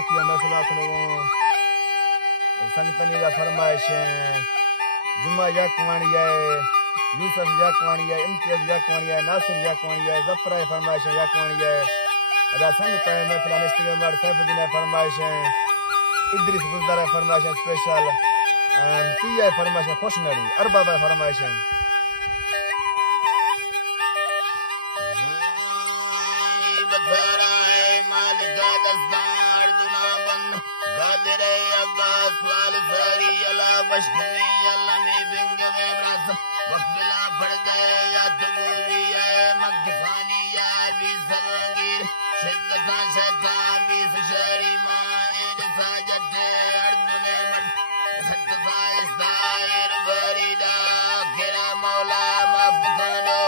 बरकिया महफिल सुनो संगतनी दा फरमाइश जुम्मा यकवाणी है यूसुफ यकवाणी है इम्तियाज यकवाणी है नासिर यकवाणी है जफरा फरमाइश यकवाणी है अदा संगत महफिल इस्तेमाल सैफुद्दीन फरमाइश इद्रिस बुज़दार फरमाइश स्पेशल तीया फरमाइश खुशनड़ी अरबा फरमाइश Kadere Abbas wal sari ala bashmi ala me binge me bras waqla pardai ya tubuzi ya magfani ya bi sagir shiddata shata bi shari ma id sajat ardune mad satta sair barida kira maula mafkano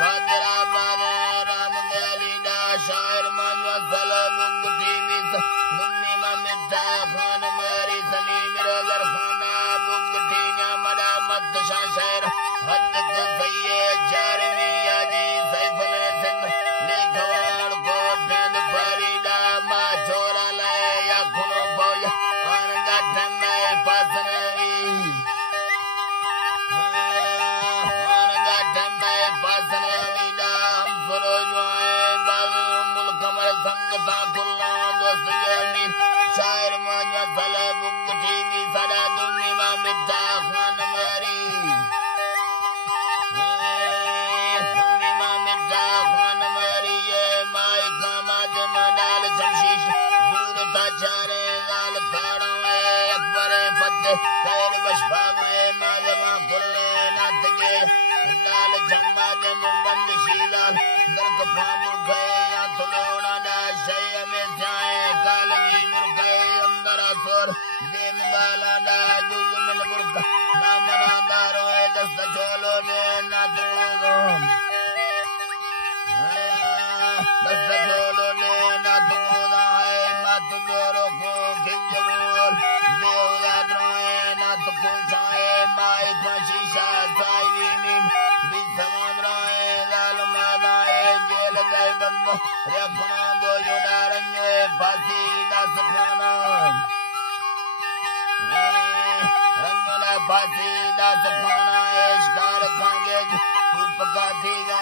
kadera bad ram galida shair man wa salam gudi bis mummi mamda Khan मरी सनी मिरलर खाना बुगठीना मरा मत शाशर हद कइए जरमी यादी सैफल सिंध ने गवाड़ को बेंद फरीदा मा छोरा ले या खुनो बोय आनगा ठमे पासनवी आनगा ठमे पासनवी दाम फरोजवाए बाजू मुल्क मर संगता कुल्ला दोस्त जमीन शायर मांझा सला बुगठी भी सदा दुम्मी मा मिट्टा खान मरी दुम्मी मा मिट्टा खान मरी ये माय कामा जमा डाल जमशीश दूर था चारे लाल खाड़ा है अकबर फतेह खैर बशभाग है माजमा खुले नाथ के डाल जम्मा जम बंद शीलाल दरक फामु गए या तुलोड़ा ना शय में जाए कालगी मुर्गे अंदर असर देन वाला दा जुजुमन मुर्गा नामना दारो है दस्त चोलो ने नाथ गोगो दस्त चोलो ने नाथ गोदा है मत जोरो को खिजबोल देवदा द्रोए नाथ को खाए माई शीशा साई नीम बिसमाद्राए लाल मादाए जेल गए बंद रखना बोझो नारंगे फांसी दस खाना रंगना फांसी दस खाना इश्कार खांगे धूप का थीगा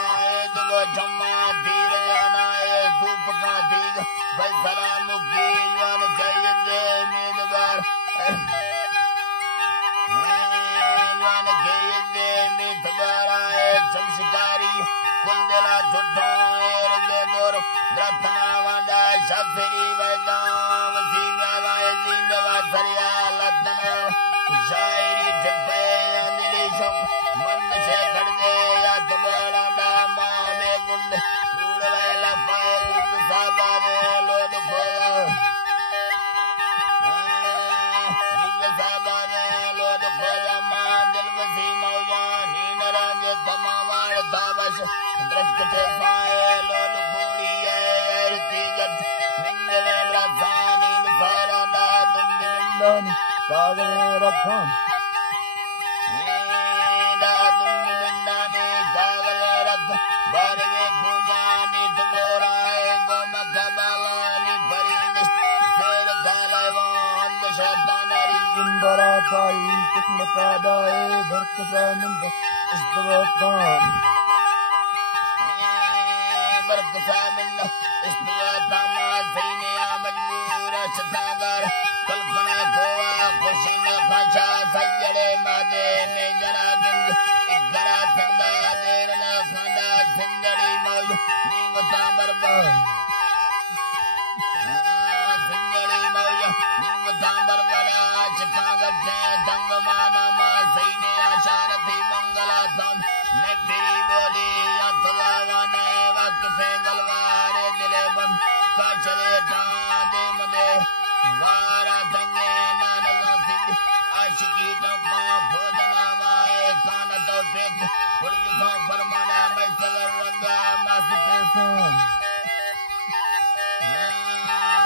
दुगो जम्मा धीर जाना धूप का थीगा फैसला मुक्ति जान चाहिए दे मेदगार जान चाहिए दे मेदगारा संस्कारी कुल दिला छुट्टा दौर प्रार्थना वादा शफरी वैदा वसीला वाय जिंदवा सरिया लदना शायरी जपे दिली शोक मन से कर दे या तबड़ा दामा में गुंड कूड़ वाला पाए गुंड साबा ने लोड खोया गुंड साबा ने लोड खोया मां दिल वसी मौजा नीन रंग तमावाड़ दावश दृष्टि पाए लोड पूरी है तीगत विंग में ब्रह्मानी सारा दा दुंदी विंडोनी कागज रखा दा दुंदी विंडानी कागज रख बारवे गुमानी तुगोराए गोमकबालानी परिनिश शेर गालवान शतानारी जिंदरा पाई किस्मत आदाए धरकसा मिंद इस्तवतान बरकसा मिंद इस्तवतामा सैनिया मजबूर शतागर कल्पना खोआ खुशन खशा सजड़े मादे में जरा बिंद इकरा संगा देर न खांदा सिंदड़ी मौज नीवता बरबर सिंदड़ी मौज नीवता बरबरा शतागर से दंगमाना मा सैनिया शारथी मंगला सम ने तेरी बोली अतलावाने वक्त से गलवारे दिले बंद काशरे दे मदे वारा दंगे नानगा सिंह आशिकी तो भोजना वाए कान तो फेंक पुरज तो फरमाना मैं सगर रंगा मासते सोन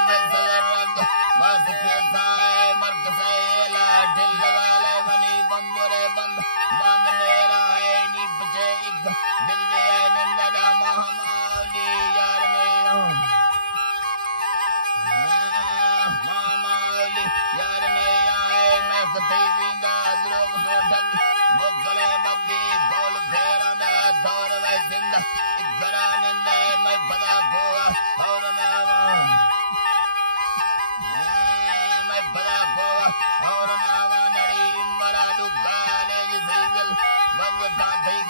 मैं सगर रंगा मासते साए मर्क से ला ढिल वाले बनी बंदरे बंद बांध मेरा है नीप से एक दिल दे नंदा महामाली यार में कथई विंगा द्रोग सोठक मुगले बब्बी गोल फेरने दौर वैसिंदा इकरानंदे मैं पदा गोवा और नावा मैं पदा गोवा और नावा नड़ी मरा दुगाले जिसेगल भगवता थई